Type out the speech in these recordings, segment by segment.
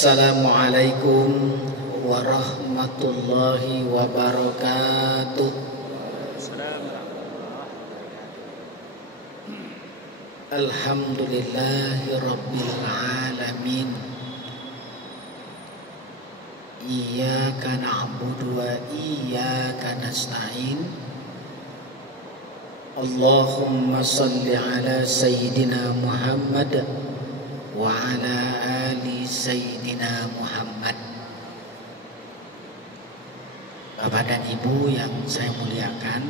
Assalamualaikum warahmatullahi wabarakatuh. Alhamdulillahi rabbil alamin. Iyyaka na'budu wa iyyaka nasta'in. Allahumma salli ala Sayyidina Muhammad wa ala ali Sayyidina Muhammad. Bapak dan Ibu yang saya muliakan,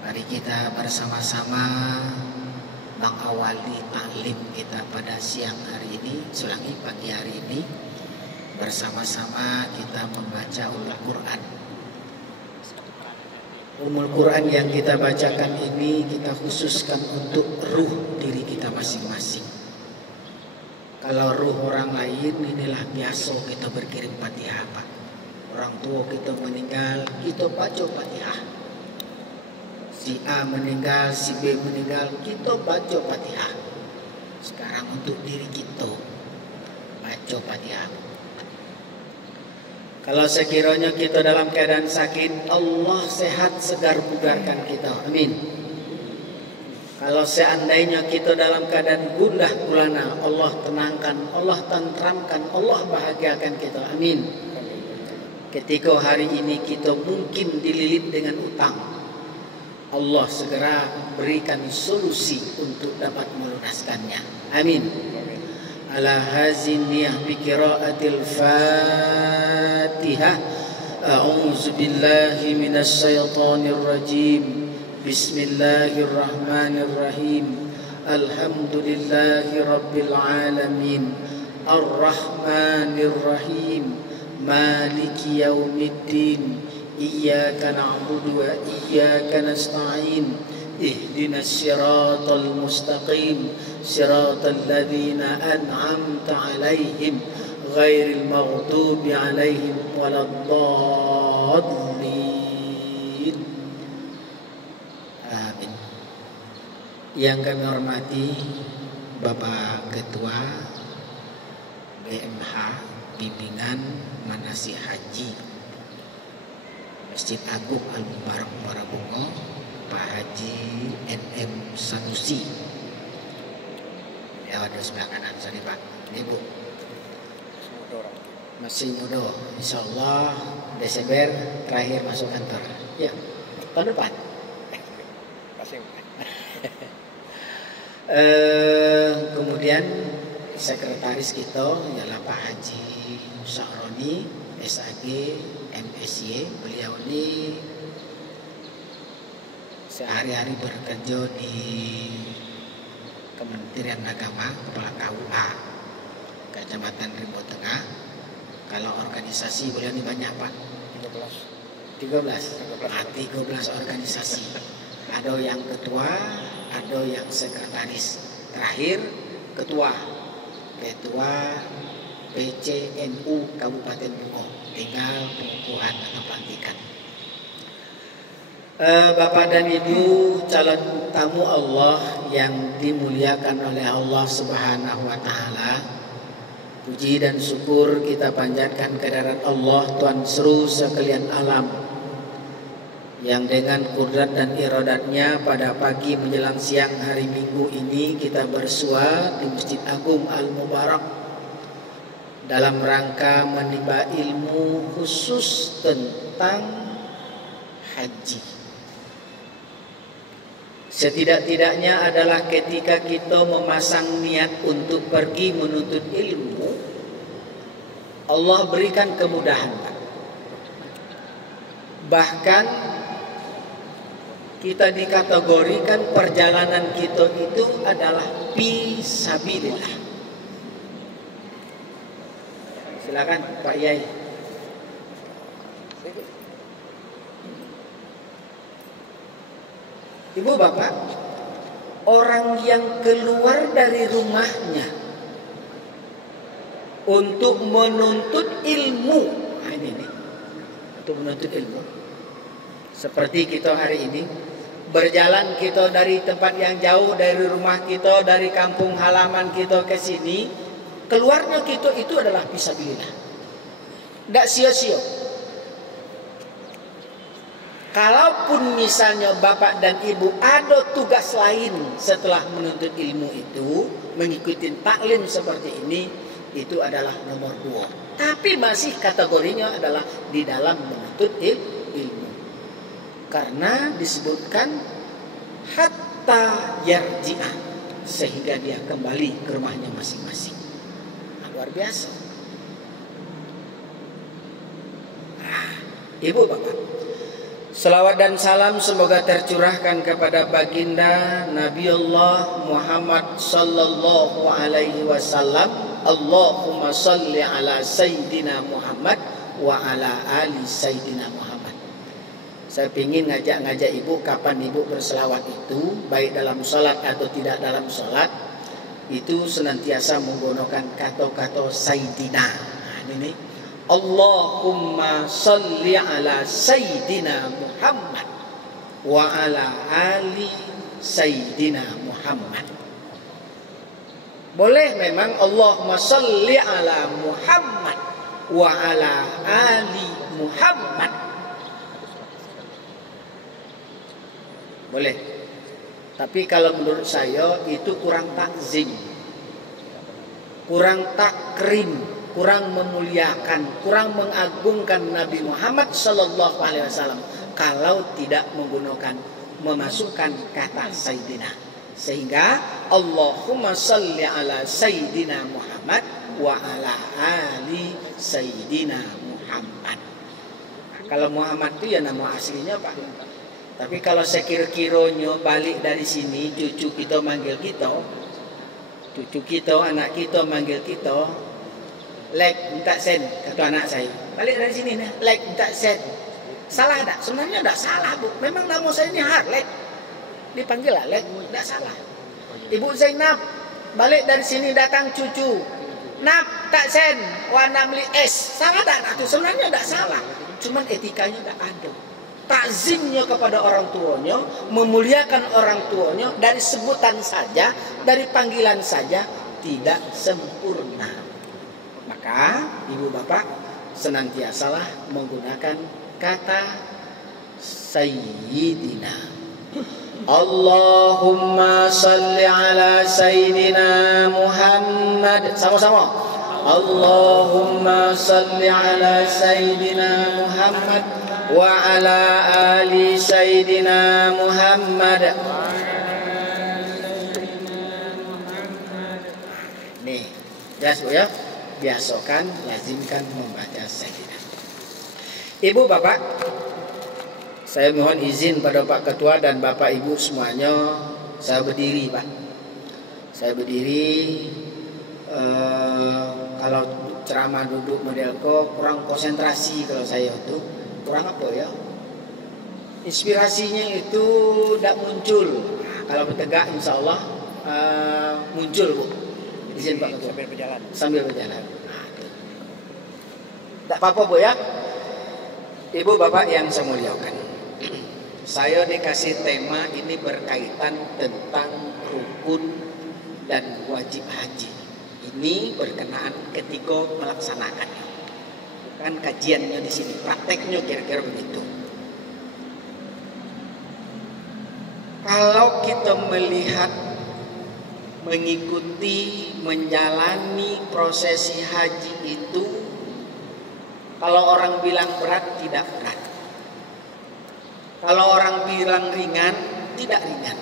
mari kita bersama-sama mengawali taklim kita pada siang hari ini, selangi pagi hari ini. Bersama-sama kita membaca Ummul Quran. Ummul Quran yang kita bacakan ini kita khususkan untuk ruh diri kita masing-masing. Kalau ruh orang lain inilah biasa kita berkirim Fatihah, Pak. Orang tua kita meninggal, kita baca Fatihah. Si A meninggal, si B meninggal, kita baca Fatihah. Sekarang untuk diri kita, baca Fatihah. Kalau sekiranya kita dalam keadaan sakit, Allah sehat segar bugarkan kita. Amin. Kalau seandainya kita dalam keadaan gundah gulana, Allah tenangkan, Allah tentramkan, Allah bahagiakan kita. Amin. Ketika hari ini kita mungkin dililit dengan utang, Allah segera berikan solusi untuk dapat melunaskannya. Amin. Ala hazin niyah bi qiraatil Fatihah. A'udzu billahi minasy syaithanir rajim. Bismillahirrahmanirrahim. Alhamdulillahi rabbil alamin. Ar-Rahmanir Rahim. Maliki yaumiddin. Iyyaka na'budu wa iyyaka nasta'in. Ihdinas siratal mustaqim. Siratal ladzina an'amta 'alaihim ghairil maghdubi 'alaihim waladdallin. Amin. Yang kami hormati Bapak Ketua BMH Bimbingan Manasik Haji Masjid Agung Al-Mubarak Parabongo, Pak Haji NM Sanusi. Ya, ada sebelah kanan sana, Pak. Ibu masih muda, insya Allah Desember terakhir masuk kantor. Ya, tahun depan. Kemudian sekretaris kita ialah Pak Haji Sa'roni SAG MSY. Beliau ini sehari-hari bekerja di Kementerian Agama, Kepala KUA Kecamatan Rimbo Tengah. Kalau organisasi beliau ini banyak, Pak. 13 organisasi. Ada yang ketua, ada yang sekretaris. Terakhir ketua PCNU Kabupaten Bungo. Tinggal pengukuhan atau pelantikan. Bapak dan Ibu calon tamu Allah yang dimuliakan oleh Allah Subhanahu wa taala. Puji dan syukur kita panjatkan kehadirat Allah Tuhan seru sekalian alam, yang dengan kudrat dan iradatnya pada pagi menjelang siang hari Minggu ini kita bersua di Masjid Agung Al-Mubarak dalam rangka menimba ilmu khusus tentang haji. Setidak-tidaknya adalah ketika kita memasang niat untuk pergi menuntut ilmu, Allah berikan kemudahan. Bahkan kita dikategorikan perjalanan kita itu adalah fisabilillah. Silakan Pak Yai. Ibu bapak, orang yang keluar dari rumahnya untuk menuntut ilmu, ini untuk menuntut ilmu. Seperti kita hari ini berjalan kita dari tempat yang jauh dari rumah kita, dari kampung halaman kita ke sini, Keluarnya kita itu adalah fisabilillah. Tidak sia-sia. Kalaupun misalnya bapak dan ibu ada tugas lain setelah menuntut ilmu itu, mengikuti taklim seperti ini, itu adalah nomor 2. Tapi masih kategorinya adalah di dalam menuntut ilmu. Karena disebutkan hatta yarji'ah, sehingga dia kembali ke rumahnya masing-masing. Nah, luar biasa. Ibu bapak, selawat dan salam semoga tercurahkan kepada baginda Nabiullah Muhammad sallallahu alaihi wasallam. Allahumma salli ala Sayyidina Muhammad wa ala ali Sayyidina Muhammad. Saya ingin ngajak ibu, kapan ibu berselawat itu, baik dalam salat atau tidak dalam salat, itu senantiasa menggunakan kata-kata Sayyidina. Nah, ini Allahumma salli ala Sayyidina Muhammad wa ala ali Sayyidina Muhammad. Boleh memang Allahumma salli ala Muhammad wa ala ali Muhammad. Boleh. Tapi kalau menurut saya itu kurang takzim, kurang takrim, kurang memuliakan, kurang mengagungkan Nabi Muhammad sallallahu alaihi wasallam kalau tidak menggunakan, memasukkan kata Sayyidina. Sehingga Allahumma salli ala Sayyidina Muhammad wa ala ali Sayyidina Muhammad. Kalau Muhammad itu ya nama aslinya Pak. Tapi kalau sekira-kiranya balik dari sini, cucu kita manggil kita, cucu kita, anak kita manggil kita, lek minta sen, kata anak saya. Balik dari sini nih, lek minta sen. Salah tak? Sebenarnya tidak salah bu. Memang nama saya ini Harlek. Dipanggil Lek, tidak salah. Ibu Zainab, balik dari sini datang cucu. Nap, tak sen, warna beli es. Salah tak? Itu sebenarnya tidak salah. Cuman etikanya tidak ada. Takzimnya kepada orang tuanya, memuliakan orang tuanya dari sebutan saja, dari panggilan saja tidak sempurna. Maka ibu bapak senantiasalah menggunakan kata Sayyidina. Allahumma salli ala Sayyidina Muhammad. Sama-sama. Allahumma salli ala Sayyidina Muhammad wa ala ali Sayyidina Muhammad. Nih, jelas bu ya. Biasakan, lazimkan membaca Sayyidina. Ibu bapak, saya mohon izin pada Pak Ketua dan Bapak Ibu semuanya, saya berdiri Pak. Saya berdiri, kalau ceramah duduk modelku kurang konsentrasi kalau saya itu. Kurang apa ya? Inspirasinya itu tidak muncul. Kalau bertegak insya Allah muncul bu. Izin Pak Ketua. Sambil berjalan. Tidak apa-apa bu ya. Ibu bapak yang saya muliakan. Saya dikasih tema ini berkaitan tentang rukun dan wajib haji. Ini berkenaan ketika melaksanakannya. Bukan kajiannya di sini, prakteknya kira-kira begitu. Kalau kita melihat, mengikuti, menjalani prosesi haji itu, kalau orang bilang berat, tidak berat. Kalau orang bilang ringan, tidak ringan.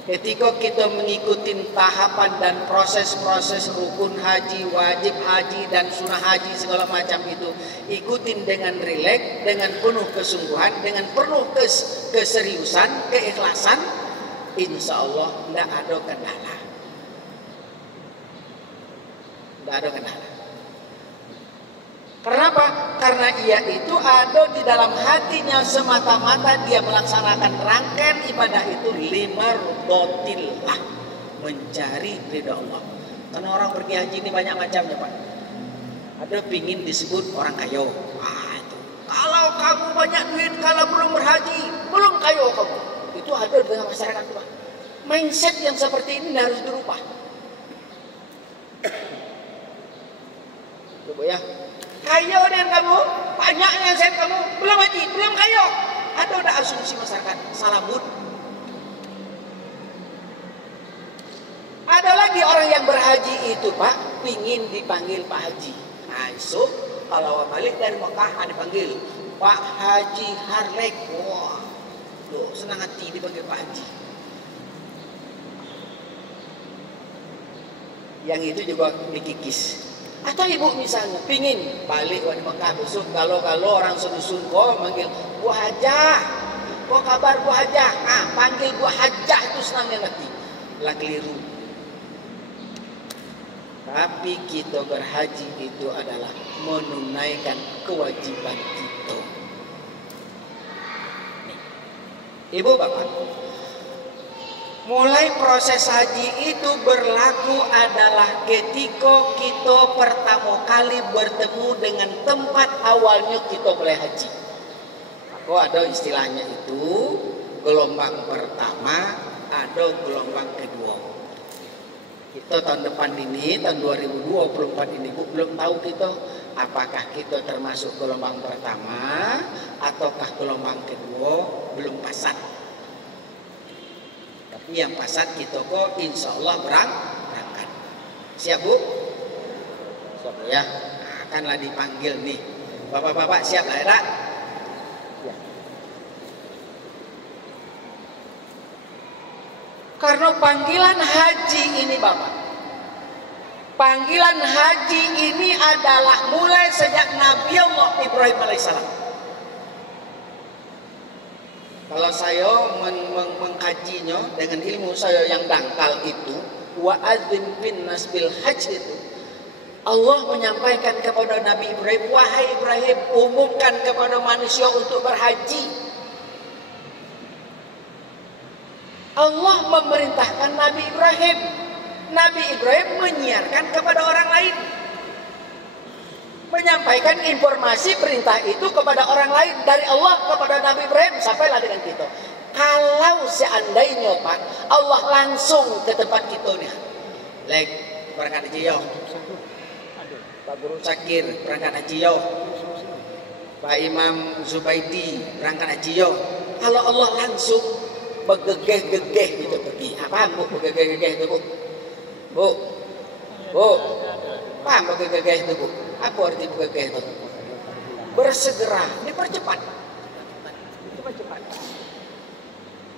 Ketika kita mengikuti tahapan dan proses-proses rukun haji, wajib haji, dan sunnah haji segala macam itu, ikutin dengan rileks, dengan penuh kesungguhan, dengan penuh keseriusan, keikhlasan, insya Allah tidak ada kendala. Tidak ada kendala. Kenapa? Karena ia itu ada di dalam hatinya semata-mata dia melaksanakan rangkaian ibadah itu limardotillah, mencari ridha Allah. Karena orang pergi haji ini banyak macamnya Pak. Ada pingin disebut orang kaya. Itu. Kalau kamu banyak duit, kalau belum berhaji, belum kaya kamu. Itu ada di dalam masyarakat Pak. Mindset yang seperti ini harus dirubah. Coba ya. Kaya dengan kamu, banyaknya saya kamu, belum haji, belum kaya. Ada udah asumsi masyarakat, salah mood. Ada lagi orang yang berhaji itu Pak, pingin dipanggil Pak Haji. Nah, so, kalau balik dari Mekah dipanggil Pak Haji Harlek. Wah, loh, senang hati dipanggil Pak Haji. Yang itu juga dikikis. Atau ibu misalnya pingin balik dari Mekah besok, kalau orang sedusun kok manggil Bu Hajah, kok kabar Bu Hajah? Ah, panggil Bu Hajah itu senangnya nanti. Lah keliru. Tapi kita berhaji itu adalah menunaikan kewajiban kita. Ibu bapak, mulai proses haji itu berlaku adalah ketika kita pertama kali bertemu dengan tempat awalnya kita mulai haji. Aku ada istilahnya itu gelombang pertama, ada gelombang kedua. Kita tahun depan ini, tahun 2024 ini belum tahu kita apakah kita termasuk gelombang pertama ataukah gelombang kedua, belum pasat. Tapi yang pasat kita kok insya Allah berangkat. Siap Bu? Siap ya. Nah, akanlah dipanggil nih. Bapak-bapak siap lah ya? Karena panggilan haji ini Bapak, panggilan haji ini adalah mulai sejak Nabi Allah Ibrahim alaihissalam. Kalau saya mengkajinya dengan ilmu saya yang dangkal itu, wa adzim bin nas bil hajj itu, Allah menyampaikan kepada Nabi Ibrahim, wahai Ibrahim, umumkan kepada manusia untuk berhaji. Allah memerintahkan Nabi Ibrahim. Nabi Ibrahim menyiarkan kepada orang lain, menyampaikan informasi perintah itu kepada orang lain dari Allah kepada Nabi Ibrahim sampailah dengan kita. Kalau seandainya Pak, Allah langsung ke tempat kita nih, like berangkat haji yo, Pak Guru Sakir berangkat haji yo, Pak Imam Zubaidi berangkat haji yo. Kalau Allah langsung begegeh-gegeh gitu pergi. Apa Bu begegeh-gegeh itu Bu? Bu, paham begegeh itu Bu? Apa arti begegeh itu? Bersegera, dipercepat.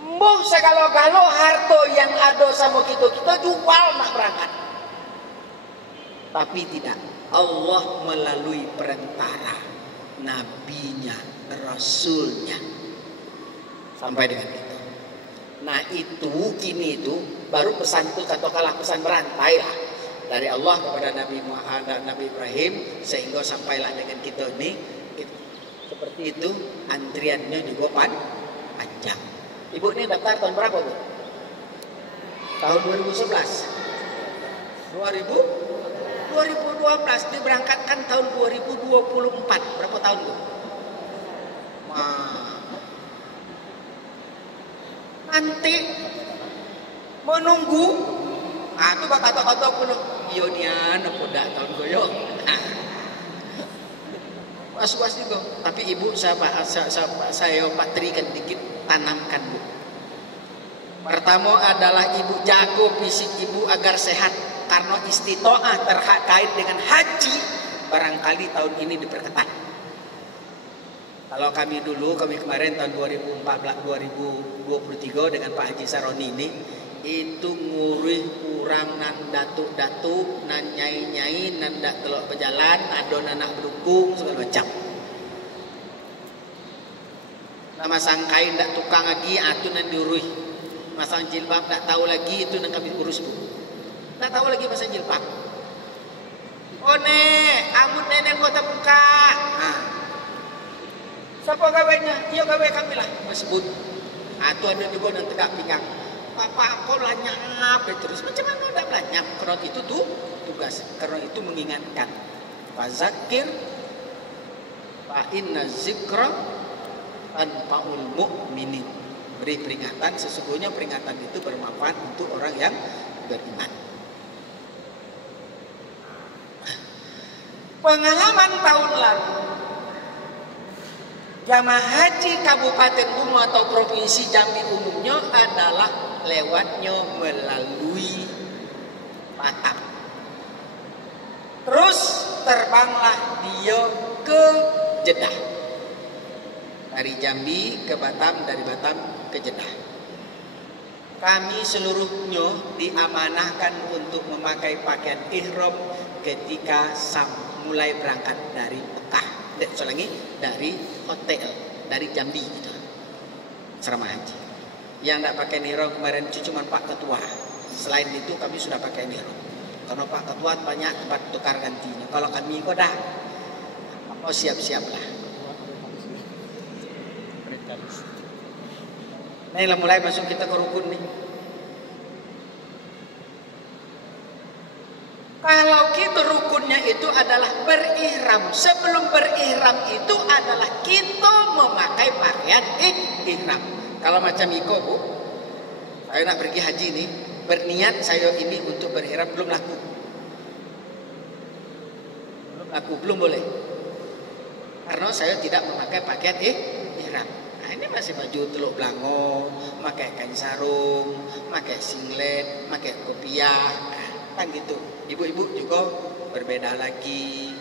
Mbah segalo-galo harta yang ada sama kita jual nak berangkat. Tapi tidak, Allah melalui perantara nabinya, rasulnya sampai dengan kita. Nah itu kini itu baru pesan itu katakanlah pesan berantai lah dari Allah kepada Nabi Muhammad, Nabi Ibrahim, sehingga sampailah dengan kita ini seperti itu. Antriannya juga panjang. Ibu ini daftar tahun berapa Bu? Tahun 2011, 2012 diberangkatkan tahun 2024. Berapa tahun Bu? Wah, nanti menunggu. Ah tu kata-kata pun iyo nian apa dak tahun goyo. Was-was juga. Tapi ibu saya patrikan dikit, tanamkan Bu. Pertama adalah ibu jago fisik ibu agar sehat, karena istitoah terkait dengan haji barangkali tahun ini diperketat. Kalau kami kemarin tahun 2023 dengan Pak Haji Saroni ini, itu ngurih kurang nan datuk-datuk, nan nyai-nyai, nan dak telok berjalan, ada anak berdukung segala macam. Nama sangkain dak tukang lagi, atu nan diurih. Masalah jilbab dak tahu lagi, itu nan kami urus Bu. Dak tahu lagi masalah jilbab. Oh nek, amut nenek gua terbuka. Nah. Siapa gawainya? Iya gawe kami lah sebut. Atu ada juga yang tegak pinggang. Bapak kau lanyap terus macam mana udah lanyap? Karena itu tuh tugas. Karena itu mengingatkan. Fazakir fa inna zikra tanfa'ul mu'minin. Beri peringatan, sesungguhnya peringatan itu bermanfaat untuk orang yang beriman. Pengalaman tahun lalu, jamaah haji Kabupaten Bungo atau Provinsi Jambi umumnya adalah lewatnya melalui Batam. Terus terbanglah dia ke Jeddah. Dari Jambi ke Batam, dari Batam ke Jeddah. Kami seluruhnya diamanahkan untuk memakai pakaian ihram ketika mulai berangkat dari Mekah. Dari hotel, dari Jambi gitu. Asrama haji. Yang tidak pakai ihram kemarin itu cuma Pak Ketua. Selain itu kami sudah pakai ihram. Karena Pak Ketua banyak tempat tukar gantinya. Kalau kami kok dah, mau siap-siaplah. Nah, ini mulai masuk kita ke rukun nih. Kalau kita rukunnya itu adalah berihram. Sebelum berihram itu adalah kita memakai pakaian ihram. Kalau macam Iko, Bu, saya nak pergi haji nih, berniat saya ini untuk berihram, belum laku. Belum boleh. Karena saya tidak memakai pakaian ihram. Nah, ini masih baju teluk belango, pakai kain sarung, pakai singlet, pakai kopiah, kan gitu. Ibu-ibu juga berbeda lagi.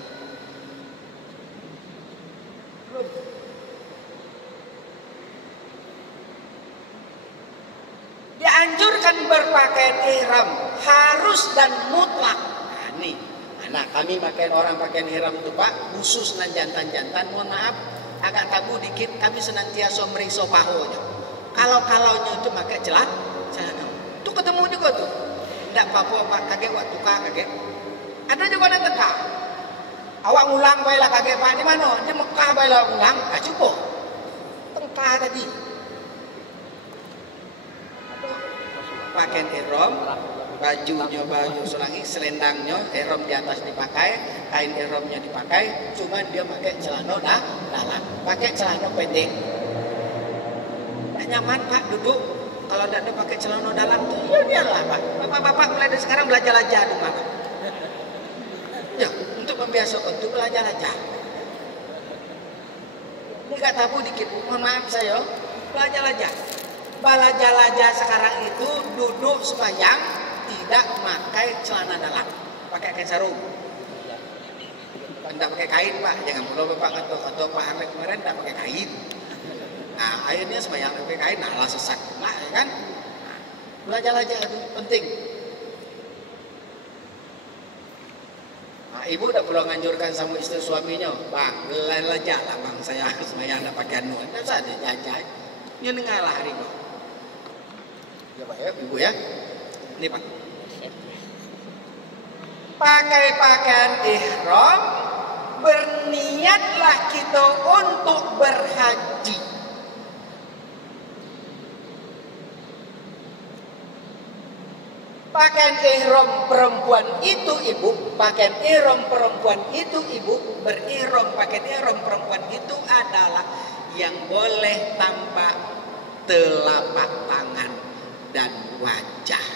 Dianjurkan berpakaian ihram harus dan mutlak. Nah, nih, anak kami orang pakaian ihram itu Pak, khusus dan jantan-jantan, mohon maaf, agak tabu dikit, kami senantiasa meriksa pahonya. Kalau-kalaunya itu pakai celana. Itu ketemu juga tuh. Tidak apa-apa Pak, kaget waktu kaget. Ada juga orang tengah. Awak ngulang baiklah kaget Pak, di mana? Di Mekah baiklah ngulang. Cukup. Tengah tadi. Pakaian ihram, baju selangi, selendangnya, ihram di atas dipakai, kain ihramnya dipakai, cuma dia pakai celana dalam, pakai celana pendek. Tidak nyaman Pak duduk. Kalau tidak ada pakai celana dalam tuh, ya biarlah Pak. Bapak-bapak mulai dari sekarang belajar-belajar di mana? Ya, untuk membiasakan itu belajar-belajar. Ini gak tabu dikit, mohon maaf saya, belajar-belajar. Belajar-belajar sekarang itu duduk sembahyang tidak pakai celana dalam, pakai kain sarung. Tidak pakai kain Pak, jangan perlu Bapak atau Pak Ahmed kemarin tidak pakai kain. Nah, akhirnya sembahyang pakai kain, lah sesat, ya kan? Nah, belajar-belajar itu penting. Nah, ibu udah perlu nganjurkan sama istri suaminya, Bang, belajar lah Bang, saya sembahyang tidak pakai anu, tidak usah dijajah. Ini ngalah hari kok. Ya Pak ya, ibu ya. Ini Pak. Pakai pakaian ihram, berniatlah kita untuk berhaji. Pakaian ihram perempuan itu ibu, pakaian ihram perempuan itu ibu, berihram pakaian ihram perempuan itu adalah yang boleh tampak telapak tangan dan wajah.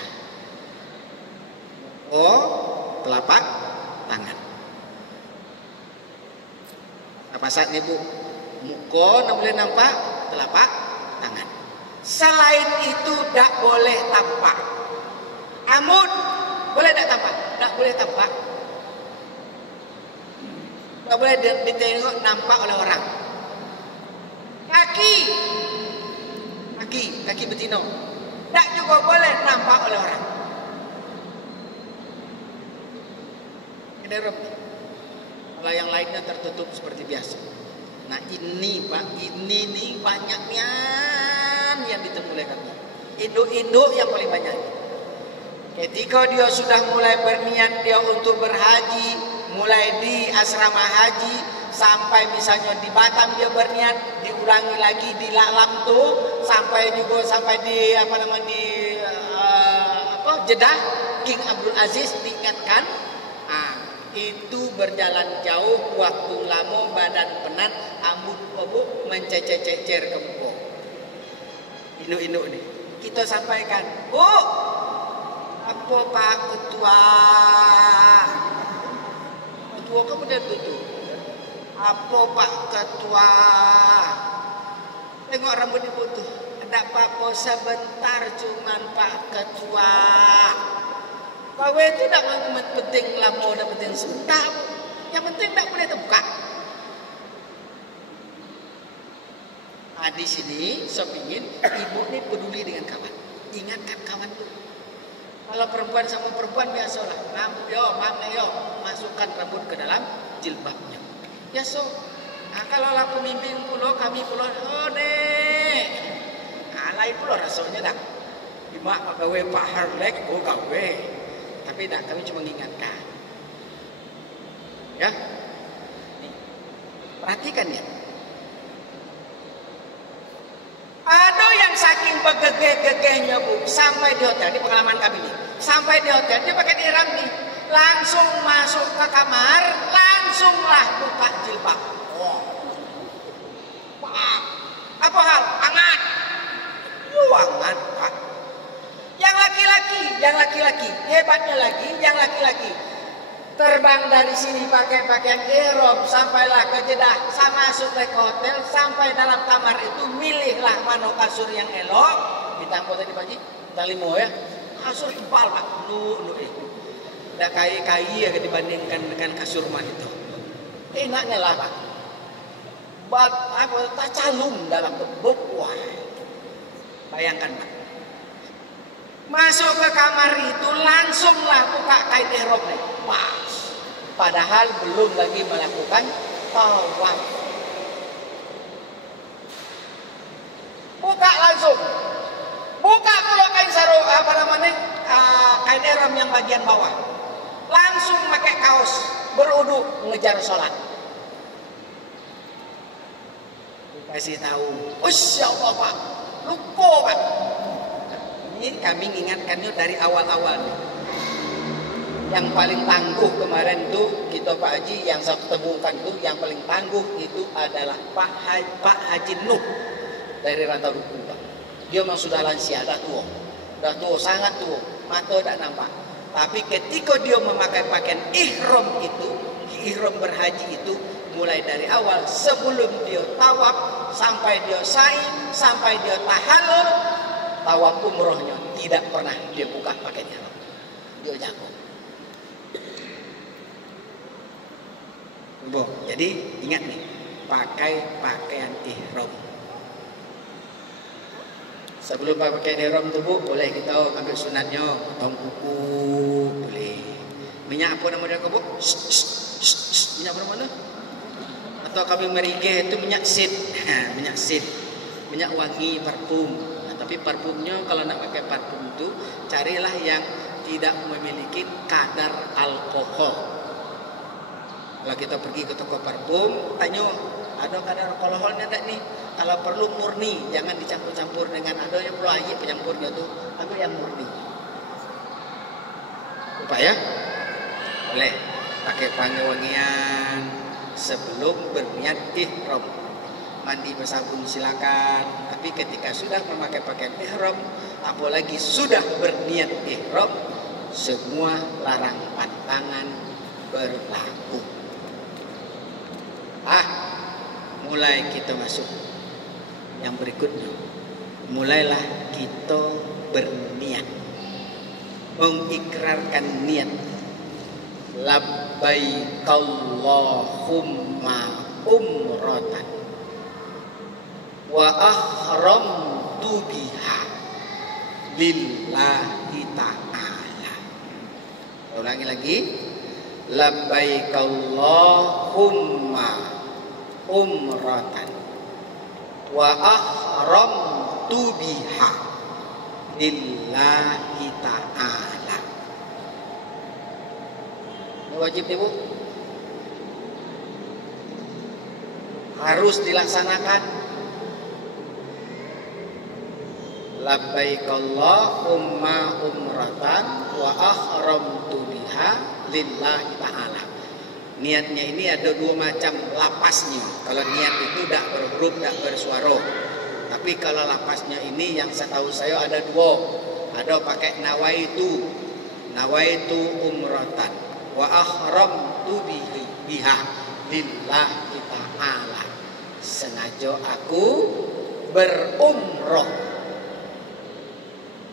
Oh, telapak tangan. Apa saat nih Bu? Muka boleh nampak telapak tangan. Selain itu tidak boleh tampak. Amud boleh tak tampak? Tak boleh tampak. Tak boleh ditengok nampak oleh orang. Kaki betina tak juga boleh nampak oleh orang. Kalau yang lainnya tertutup seperti biasa. Nah ini Pak, ini nih banyaknya yang ditemukan. Induk-induk yang paling banyak. Ketika dia sudah mulai berniat dia untuk berhaji, mulai di asrama haji sampai misalnya di Batam dia berniat, diulangi lagi di Laklam tuh sampai di Jeddah, King Abdul Aziz diingatkan, itu berjalan jauh, waktu lama, badan penat, ambut obuk mencecer-cecer ke muka. Induk-induk nih kita sampaikan, apa Pak Ketua tua kemudian tutup. Apa Pak Ketua? Tengok rambut ibu tuh. Ada apa-apa sebentar cuman Pak Ketua. Kau itu tidak penting lama, tidak penting sebentar. Yang penting tidak boleh terbuka. Di sini saya ingin ibu ini peduli dengan kawan. Ingatkan kawan tuh. Kalau perempuan sama perempuan biasalah. Mama masukkan rambut ke dalam jilbabnya. Ya so. Kalau lah pemimpin pulau kami pulau, oh nek. Lain pulau rasanya dah. Cuma gawe Pak Harlek, oh gawe. Tapi dah kami cuma mengingatkan. Ya. Perhatikan ya. Ada yang saking begegeh-gegehnya Bu, sampai di hotel, di pengalaman kami nih, sampai di hotel dia pakai ihram nih, langsung masuk ke kamar, langsunglah buka jilbab. Oh. Pak, apa hal? Hangat. Hangat Pak. Yang laki-laki, hebatnya lagi, yang laki-laki terbang dari sini pakai pakaian ihram sampailah ke Jeddah, sama masuk ke hotel, sampai dalam kamar itu milihlah mana kasur yang elok, ditampol tadi Pak Ji, talimo ya, kasur tebal Pak, udah kai-kai ya dibandingkan dengan kasur mah itu, enaknya lah Pak, tak calung dalam tebuk, wah, bayangkan Pak, masuk ke kamar itu langsunglah buka kain ihramnya, pas. Padahal belum lagi melakukan tawaf. Buka langsung. Buka pula kain sarung kain ihram yang bagian bawah. Langsung pakai kaos, beruduk ngejar sholat. Kasih tahu, ya Allah Pak, lupa Pak. Ini kami ingatkannya dari awal-awal. Yang paling tangguh kemarin tuh kita Pak Haji yang saya temukan tuh yang paling tangguh itu adalah Pak Haji Nuh dari Rantau Duku Pak. Dia memang sudah lansia, dah tua, sangat tua, mata tidak nampak. Tapi ketika dia memakai pakaian ihram itu, ihram berhaji itu, mulai dari awal sebelum dia tawaf sampai dia sa'i, sampai dia tahallul, tawaf umrohnya tidak pernah dia buka pakaiannya. Dia jago. Jadi ingat nih, pakai pakaian ihram. Sebelum pakai pakaian ihram tuh Bu, boleh kita ambil sunatnya, potong kuku, boleh. Minyak apa namanya Bu? Minyak apa namanya? Atau kami merige itu minyak seed, minyak seed, minyak wangi, parfum. Nah, tapi parfumnya kalau nak pakai parfum itu carilah yang tidak memiliki kadar alkohol. Kalau kita pergi ke toko parfum, tanya ada kadar alkoholnya tak nih? Kalau perlu murni, jangan dicampur-campur dengan ada yang perlu air pencampurnya tuh, ambil yang murni. Lupa ya? Boleh pakai wangi-wangian sebelum berniat ihram. Mandi bersabun silakan, tapi ketika sudah memakai pakaian ihram, apalagi sudah berniat ihram, semua larang pantangan berlaku. Mulai kita masuk yang berikutnya. Mulailah kita berniat, mengikrarkan niat. Labbaik Allahumma umratan wa ahramtu biha lillahi ta'ala. Ulangi lagi. Labbaik Allahumma umratan wa ahramtu biha lillahi ta'ala. Ini wajib nih Bu, harus dilaksanakan. Labbaik Allahumma umratan wa ahramtu biha lillahi ta'ala. Niatnya ini ada dua macam lapasnya. Kalau niat itu tidak berhuruf, tidak bersuara. Tapi kalau lapasnya ini yang setahu saya ada dua. Ada pakai nawaitu umratan wa ahramtu biha lillahi ta'ala. Sengaja aku berumroh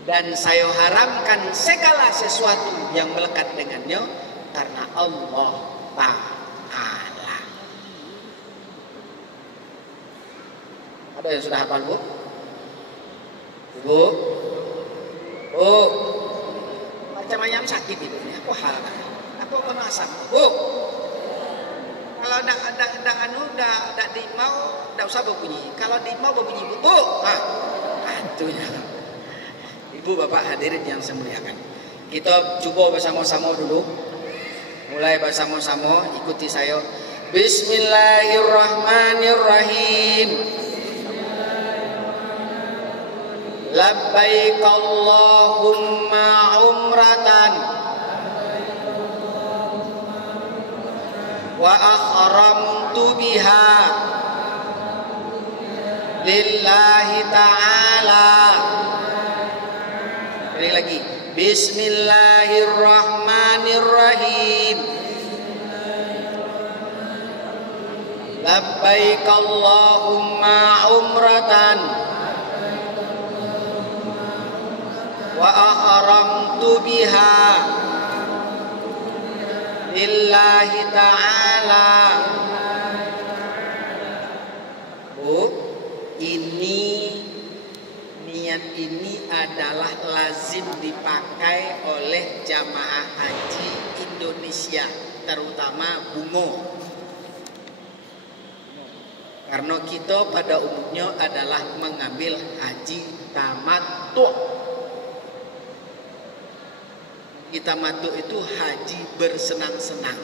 dan saya haramkan segala sesuatu yang melekat dengannya karena Allah Ta'ala. Ada yang sudah hafal, Bu? Bu? Bu? Macam ayam sakit itu. Aku haram. Aku kena asam. Bu? Kalau ada anu dak dimau, dak usah berbunyi. Kalau dimau berbunyi, Bu. Atunya. Ibu bapak hadirin yang saya muliakan. Kita coba bersama-sama dulu. Mulai bersama-sama, ikuti saya. Bismillahirrahmanirrahim. Labbaik Allahumma umratan wa akhramtu biha lillahi ta'ala. Sekali lagi. Bismillahirrahmanirrahim. Labbaik Allahumma umratan wa akhramtu biha lillahi ta'ala. Bu, niat ini adalah lazim dipakai oleh jamaah haji Indonesia, terutama Bungo. Karena kita pada umumnya adalah mengambil haji tamattu. Tamattu itu haji bersenang-senang,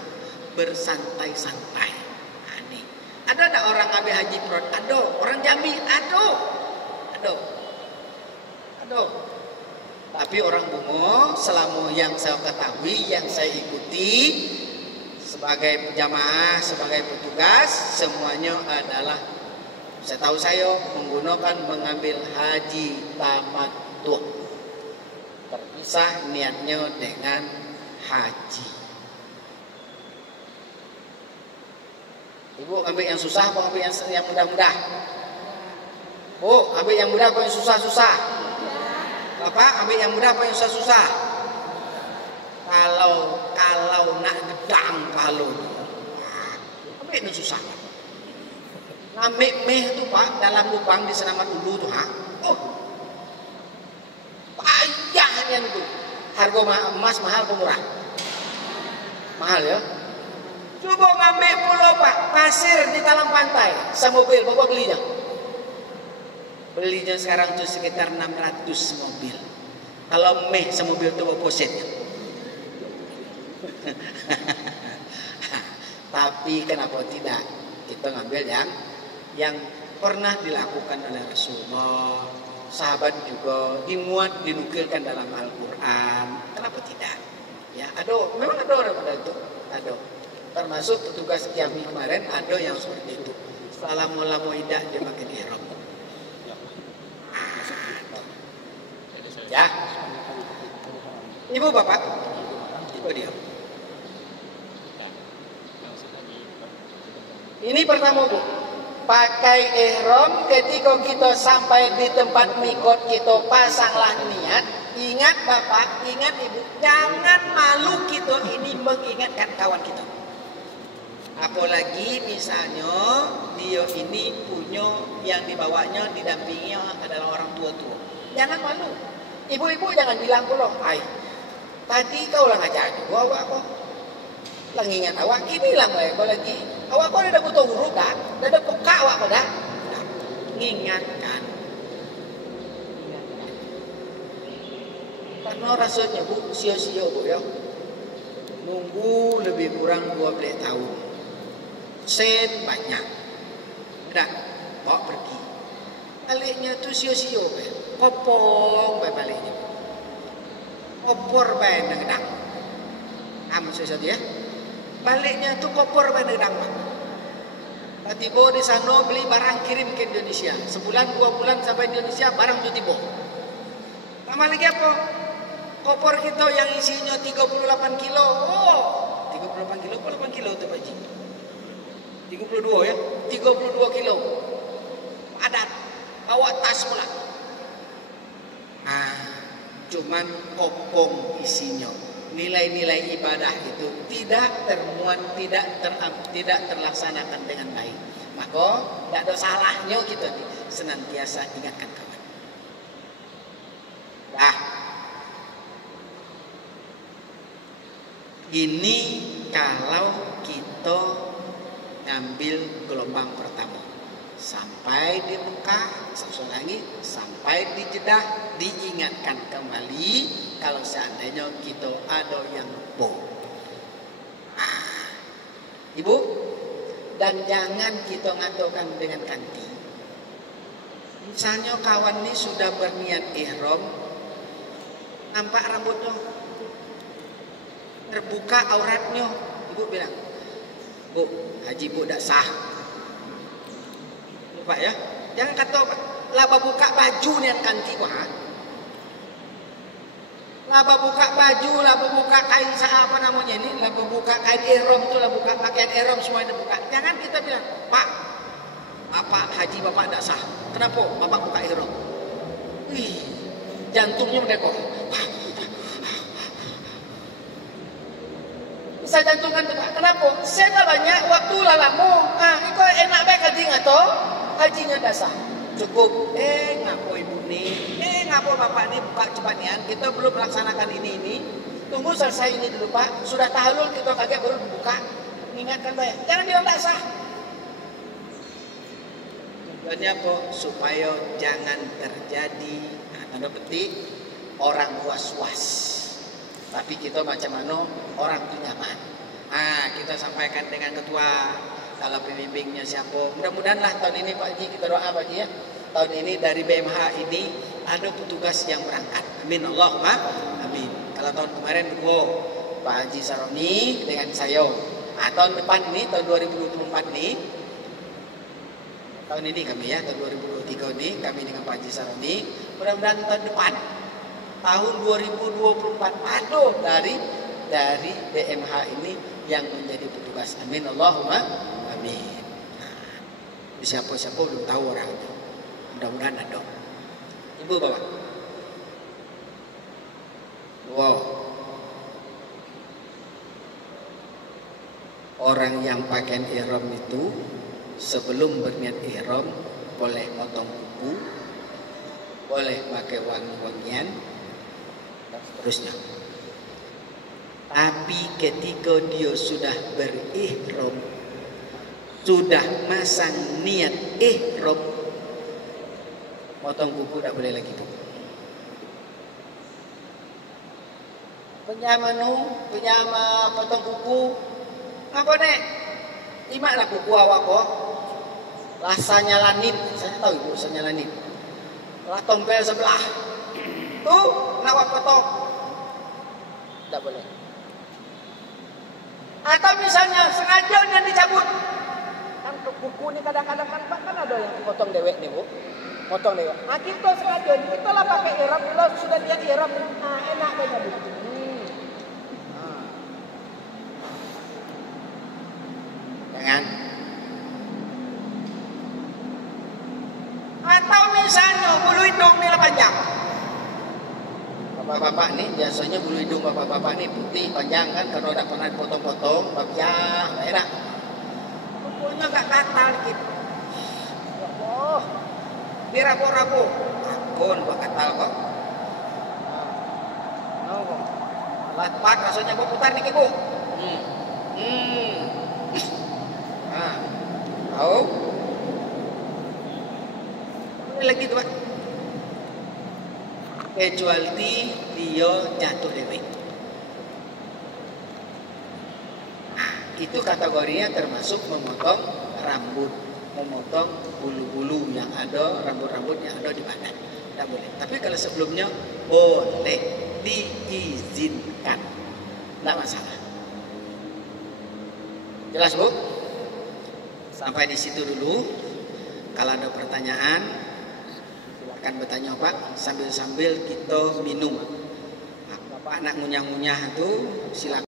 bersantai-santai. Aneh. Ada tak orang ambil haji perut? Ada. Orang Jambi? Ada. Tapi orang Bungo, selama yang saya ketahui, yang saya ikuti sebagai jamaah, sebagai petugas, semuanya adalah, setahu saya, mengambil haji tamattu. Terpisah niatnya dengan haji. Ibu ambil yang susah apa ambil yang mudah-mudah? Bu, ambil yang mudah apa yang susah-susah? Bapak ambil yang mudah apa yang susah-susah? Kalau nak gedang kalau ambil yang susah. Ambil meh itu Pak dalam lubang di Senamat dulu tuh payahnya itu. Harga emas mahal atau murah? Mahal ya. Coba ngambil pulau Pak pasir di dalam pantai semobil, Bapak belinya. Belinya sekarang tuh sekitar 600 mobil. Kalau meh semobil tuh poset. Tapi kenapa tidak? Kita ngambil yang pernah dilakukan oleh Rasulullah, sahabat juga, dimuat, dinukilkan dalam Al-Quran. Kenapa tidak? Ya, memang ada orang pada itu. Ada. Termasuk petugas kami kemarin ada yang seperti itu. Setelah lama tidak dia pakai ihram. Ya, Ibu Bapak, itu dia. Ini pertama Bu, pakai ihram ketika kita sampai di tempat mikot kita pasanglah niat. Ingat Bapak, ingat Ibu, jangan malu kita ini mengingatkan kawan kita. Apalagi misalnya dia ini punya yang dibawanya, didampinginya adalah orang tua-tua. Jangan malu. Ibu-ibu jangan bilang pula, tadi kau lah ngajak juga awak kok. Lah ingat awak ini bilang kau lagi. Awak kok ada butuh huruf dah, ada peka awak kok dah. Ingatkan. Karena rasanya Bu, sia-sia Bu ya. Nunggu lebih kurang 12 tahun. Sen banyak. Udah, bawa pergi. Baliknya tuh sia-sia Bu. Kopong baliknya. Kopor bae nang. Maksud saya baliknya tuh kopor bae nang. Tiba di sana beli barang kirim ke Indonesia. Sebulan 2 bulan sampai Indonesia barang tuh tiba. Tambah lagi apa? Kopor kita yang isinya 38 kilo. 38 kilo apa 8 kilo tuh Pak Ji? 32 ya, 32 kilo. Padat, bawa tas pula. Cuman kopong isinya. Nilai-nilai ibadah itu tidak termuat, tidak terlaksanakan dengan baik. Maka tidak ada salahnya kita senantiasa ingatkan kawan. Ini kalau kita ngambil gelombang pertama sampai di Mekah, sampai di Jeddah, diingatkan kembali kalau seandainya kita ada yang lupa. Ibu, dan jangan kita ngatakan dengan kanti. Misalnya kawan ini sudah berniat ihram, nampak rambutnya, terbuka auratnya, ibu bilang, Bu, haji Bu tidak sah. Lupa ya, jangan kata laba buka baju nih yang kanti wah. Laba buka baju, laba buka kain apa namanya ini, laba buka kain ihram itu, laba buka pakaian ihram semua itu buka. Jangan kita bilang, Pak, Bapak haji Bapak tidak sah. Kenapa Bapak buka ihram? Wih, jantungnya mendekor. Bisa jantungan tuh, kenapa? Saya tak banyak waktu lah lama. Itu enak baik haji nggak toh? Hajinya dasar. Cukup. Ngapo ibu nih? Ngapo bapak nih buka cepatnya? Kita belum melaksanakan ini. Tunggu selesai ini dulu Pak. Sudah tahlul kita kaget baru buka. Ingatkan saya. Jangan bilang tak sah. Tujuannya apa? Supaya jangan terjadi tanda petik orang was-was. Tapi kita macam mana orang itu nyaman. Kita sampaikan dengan ketua, kalau pembimbingnya siapa. Mudah-mudahan lah tahun ini Pak Haji kita doa bagi ya. Tahun ini dari BMH ini ada petugas yang berangkat. Amin Allahumma amin. Kalau tahun kemarin Pak Haji Saroni dengan saya. Tahun depan ini tahun 2024 ini. Tahun ini kami ya, tahun 2023 ini kami dengan Pak Haji Saroni. Mudah-mudahan tahun depan tahun 2024 ada dari BMH ini yang menjadi petugas. Amin Allahumma amin. Siapa-siapa belum tahu orang itu. Mudah-mudahan ada. Ibu bapak. Wow. Orang yang pakaian ihram itu sebelum berniat ihram boleh potong kuku, boleh pakai wangi-wangian, dan seterusnya. Tapi ketika dia sudah berihram, sudah masang niat ihram, potong kuku tak boleh lagi. Penyama potong kuku, apa nek? Imak lah kuku awak kok. Rasanya lanit, saya tahu ibu rasanya lanit. Lah tompel sebelah, tuh nak potong, tak boleh. Atau misalnya sengaja yang dicabut, kan kuku ini kadang-kadang kan ada yang potong dewek nih bu, potong dewek. Kita sengaja, kita lah pakai ihram, kalau sudah lihat ihram, enak kayaknya begitu. Jangan. Atau misalnya bulu hidung ini panjang. Bapak-bapak nih biasanya bulu hidung bapak-bapak nih putih panjang kan, kalau udah pernah dipotong-potong, bagian enak. Kukunya nggak gatal gitu. Oh, dirapu-rapu. Ampun, buat gatal kok. Latpat rasanya gua putar nih ibu. Tahu? Ini lagi tuh Pak. Kecuali dia jatuh dewe. Itu kategorinya termasuk memotong rambut, memotong bulu-bulu yang ada, rambut-rambut yang ada di badan. Tidak boleh. Tapi kalau sebelumnya boleh, diizinkan, tidak masalah. Jelas Bu? Sampai di situ dulu. Kalau ada pertanyaan, silakan bertanya Pak. Sambil-sambil kita minum. Bapak anak ngunyah-ngunyah itu silakan.